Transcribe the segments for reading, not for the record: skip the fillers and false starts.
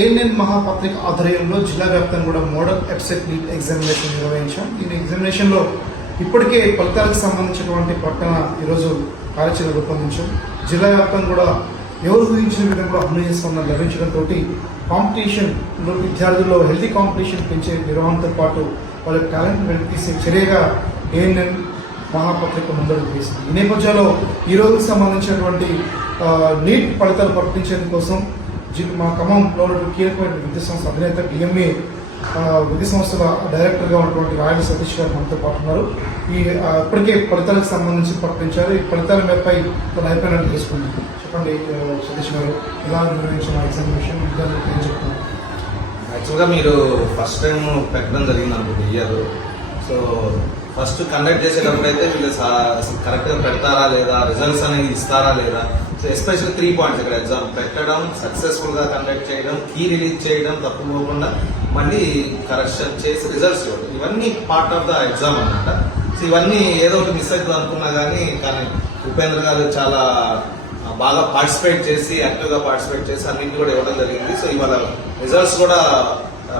ANN మహాపత్రిక ఆధ్వర్యంలో జిల్లా వ్యాప్తంగా కూడా మోడల్ ఎబ్సెట్ నీట్ ఎగ్జామినేషన్ నిర్వహించాం. ఈ ఎగ్జామినేషన్లో ఇప్పటికే ఫలితాలకు సంబంధించినటువంటి ప్రకటన ఈరోజు కార్యాచరణ రూపొందించాం. జిల్లా వ్యాప్తంగా కూడా ఎవరు ఊహించిన విధంగా అభివృద్ధి స్పందన లభించడంతో కాంపిటీషన్లో విద్యార్థుల్లో హెల్తీ కాంపిటీషన్ పెంచే నిర్వహణతో పాటు వాళ్ళ టాలెంట్ వెలికితీసే చర్యగా ఏఎన్ఎన్ మహాపత్రిక ముందడుగు వేసింది. ఈ నేపథ్యంలో ఈ రోజుకు సంబంధించినటువంటి నీట్ ఫలితాలు ప్రకటించేందుకోసం మా ఖమ్మంలో కీలకమైన విద్యా సంస్థ అధినేత డిఎంఏ విద్యా సంస్థల డైరెక్టర్గా ఉన్నటువంటి రాయల సతీష్ గారు మనతో పాటు ఉన్నారు. ఇప్పటికే ఫలితాలకు సంబంధించి ప్రకటించారు. ఈ ఫలితాల మీదపై తన అభిప్రాయాలు తీసుకున్నాం. చెప్పండి సతీష్ గారు, ఎలా నిర్వహించిన ఎగ్జామినేషన్ విద్యార్థులకు ఏం చెప్తున్నారు? యాక్చువల్గా మీరు ఫస్ట్ టైం పెట్టడం జరిగింది అనుకుంటే ఇయర్. సో ఫస్ట్ కండక్ట్ చేసేటప్పుడు అయితే వీళ్ళు అసలు కరెక్ట్గా పెడతారా లేదా, రిజల్ట్స్ అనేది ఇస్తారా లేదా. సో ఎస్పెషల్లీ 3 పాయింట్స్ ఇక్కడ ఎగ్జామ్ పెట్టడం, సక్సెస్ఫుల్గా కండక్ట్ చేయడం, కీ రిలీజ్ చేయడం, తప్పుకోకుండా మళ్ళీ కరెక్షన్ చేసి రిజల్ట్స్ ఇవ్వడం, ఇవన్నీ పార్ట్ ఆఫ్ ద ఎగ్జామ్ అన్నమాట. సో ఇవన్నీ ఏదో ఒకటి మిస్ అవుతుంది అనుకున్నా కానీ ఉపేంద్ర గారు చాలా బాగా పార్టిసిపేట్ చేసి, యాక్టివ్గా పార్టిసిపేట్ చేసి అన్నింటి కూడా ఇవ్వడం జరిగింది. సో ఇవాళ రిజల్ట్స్ కూడా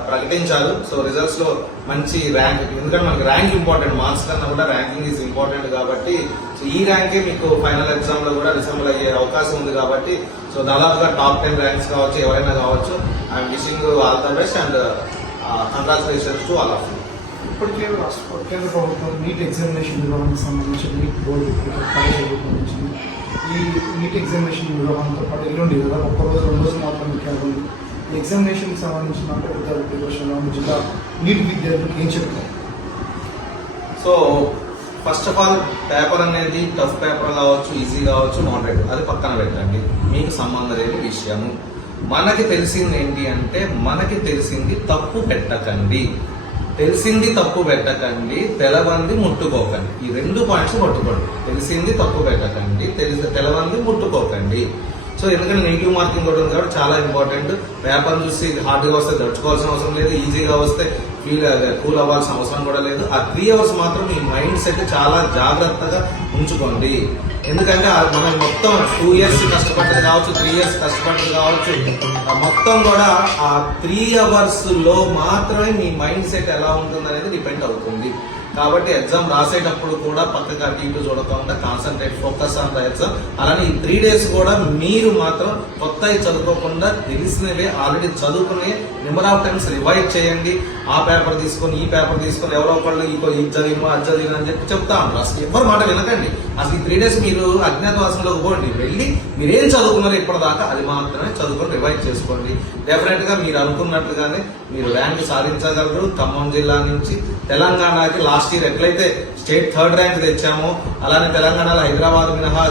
ప్రకటించారు. సో రిజల్ట్స్ లో మంచి ర్యాంక్, ఎందుకంటే మనకి ర్యాంక్ ఇంపార్టెంట్, మార్క్స్ కన్నా కూడా ర్యాంకింగ్ ఈజ్ ఇంపార్టెంట్ కాబట్టి సో ఈ ర్యాంకే మీకు ఫైనల్ ఎగ్జామ్ లో కూడా డిసెంబర్ అయ్యే అవకాశం ఉంది కాబట్టి సో దాదాపుగా టాప్ 10 ర్యాంక్స్ కావచ్చు, ఎవరైనా కావచ్చు. I'm wishing all the best and congratulations to all of you. ఇప్పటికే కేంద్ర ప్రభుత్వం నీట్ ఎగ్జామినేషన్ నిర్వహణకు సంబంధించి నీట్ బోర్డు రూపొందించింది. ఈ నీట్ ఎగ్జామినేషన్ నిర్వహణతో పాటు ఎల్లుండి కదా, 1 రోజు 2 రోజులు మాత్రమే కేవలం ఈ ఎగ్జామినేషన్కి సంబంధించిన ప్రిపరేషన్ జిల్లా నీట్ విద్యార్థులకు ఏం చెప్తారు? So first of all paper అనేది టఫ్ పేపర్ కావచ్చు, ఈజీ కావచ్చు, మోడరేట్, అది పక్కన పెట్టండి, మీకు సంబంధం లేని విషయము. మనకి తెలిసింది ఏంటి అంటే, మనకి తెలిసింది తప్పు పెట్టకండి, తెలిసింది తప్పు పెట్టకండి, తెలవంది ముట్టుకోకండి. ఈ 2 పాయింట్స్ పట్టుకోండి. తెలిసింది తప్పు పెట్టకండి, తెలవంది ముట్టుకోకండి. సో ఎందుకంటే నెగిటివ్ మార్కింగ్ కూడా ఉంది కాబట్టి చాలా ఇంపార్టెంట్. పేపర్ చూసి హార్డ్గా వస్తే దడుచుకోవాల్సిన అవసరం లేదు, ఈజీగా వస్తే కూల్ అవ్వాల్సిన అవసరం కూడా లేదు. ఆ 3 అవర్స్ మాత్రం మీ మైండ్ సెట్ చాలా జాగ్రత్తగా ఉంచుకోండి. ఎందుకంటే మనం మొత్తం 2 ఇయర్స్ కష్టపడ్డది కావచ్చు, 3 ఇయర్స్ కష్టపడ్డది కావచ్చు, మొత్తం కూడా ఆ 3 అవర్స్ లో మాత్రమే మీ మైండ్ సెట్ ఎలా ఉంటుంది అనేది డిపెండ్ అవుతుంది. కాబట్టి ఎగ్జామ్ రాసేటప్పుడు కూడా పక్కగా అటు ఇటు చూడకుండా concentrate, focus on the exam. అలానే ఈ 3 days కూడా మీరు మాత్రం కొత్తవి చదువుకోకుండా తెలిసినవే ఆల్రెడీ చదువుకునే నెంబర్ ఆఫ్ టైమ్స్ రివైజ్ చేయండి. ఆ పేపర్ తీసుకొని ఈ పేపర్ తీసుకొని ఎవరో ఒకళ్ళు ఇది చదివిను అది చదివిను అని చెప్తా ఉంటారు. అసలు ఎవరి మాట వినకండి. అసలు ఈ 3 days మీరు అజ్ఞాతవాసంలోకి పోండి, వెళ్ళి మీరేం చదువుకున్నారు ఇప్పటిదాకా అది మాత్రమే చదువుకొని రివైజ్ చేసుకోండి. డెఫినెట్ గా మీరు అనుకున్నట్లుగానే మీరు ర్యాంక్ సాధించగలరు. ఖమ్మం జిల్లా నుంచి తెలంగాణకి లాస్ట్ ఇయర్ ఎట్లయితే స్టేట్ 3rd ర్యాంక్ తెచ్చామో, అలానే తెలంగాణలో హైదరాబాద్ మినహా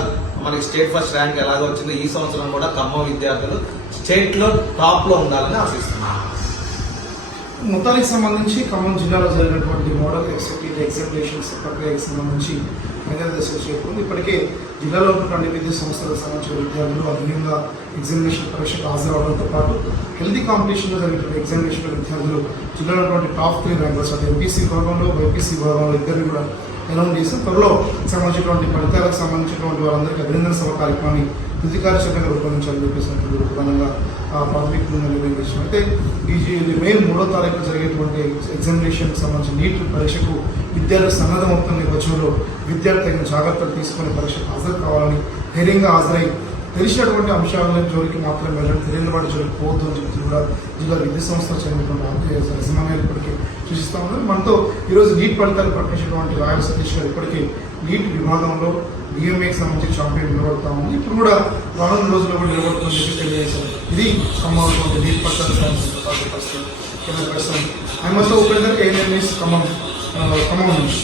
మనకి స్టేట్ ఫస్ట్ ర్యాంక్ ఎలాగ వచ్చిందో ఈ సంవత్సరం కూడా ఖమ్మం విద్యార్థులు స్టేట్ లో టాప్ లో ఉండాలని ఆశిస్తున్నాను. మొత్తానికి సంబంధించి ఖమ్మం జిల్లాలో జరిగినటువంటి మోడల్ ఎగ్జిక్యూటివ్ ఎగ్జామినేషన్స్ ప్రక్రియకు సంబంధించి ఫైనల్ దశకు చేరుకుంది. ఇప్పటికే జిల్లాలో ఉన్నటువంటి విద్యా సంస్థలకు సంబంధించిన విద్యార్థులు అధికంగా ఎగ్జామినేషన్ పరీక్షకు హాజరవడంతో పాటు హెల్తీ కాంపిటీషన్లో జరిగినటువంటి ఎగ్జామినేషన్ విద్యార్థులు జిల్లాలో ఉన్నటువంటి టాప్ 3 ర్యాంకర్స్ అంటే ఎంపీసీ విభాగంలో, బైపీసీ విభాగంలో ఇద్దరిని కూడా అనౌన్స్ చేశాం. త్వరలో సంబంధించినటువంటి ఫలితాలకు సంబంధించినటువంటి వారందరికీ అభినందన సభ కార్యక్రమాన్ని కృతి కార్యచరణగా రూపొందించాలని చెప్పేసి ప్రధానంగా ప్రాథమిక నిర్ణయించాం. అయితే ఈ మే 3వ తారీఖు జరిగేటువంటి ఎగ్జామినేషన్కి సంబంధించిన నీట్ పరీక్షకు విద్యార్థులు సన్నద్ధమవుతున్న నేపథ్యంలో విద్యార్థులు తగిన జాగ్రత్తలు తీసుకుని పరీక్షకు హాజరు కావాలని, ధైర్యంగా హాజరై తెలిసినటువంటి అంశాల జోలికి మాత్రం వెళ్ళండి, తెలియని వాటి జోలికి పోవద్దు అని చెప్పి కూడా జిల్లా విద్యా సంస్థలు చెందినటువంటి యజమానులు ఇప్పటికీ సూచిస్తూ ఉన్నారు. మనతో ఈరోజు నీట్ ఫలితాలు ప్రకటించినటువంటి రాయల సతీష్ గారు ఇప్పటికీ నీట్ విభాగంలో డిఎంఏకి సంబంధించి ఛాంపియన్ నిలబడతా ఉంది. ఇప్పుడు కూడా రానున్న రోజుల్లో కూడా నిలబడుతుందని చెప్పి తెలియజేశారు. ఇది ఖమ్మం నీట్ ఫలితాలకు సంబంధించిన పరిస్థితి. ఆయన ఉపేందర్, ఏఎన్ఎన్ న్యూస్ ఖమ్మం నుంచి.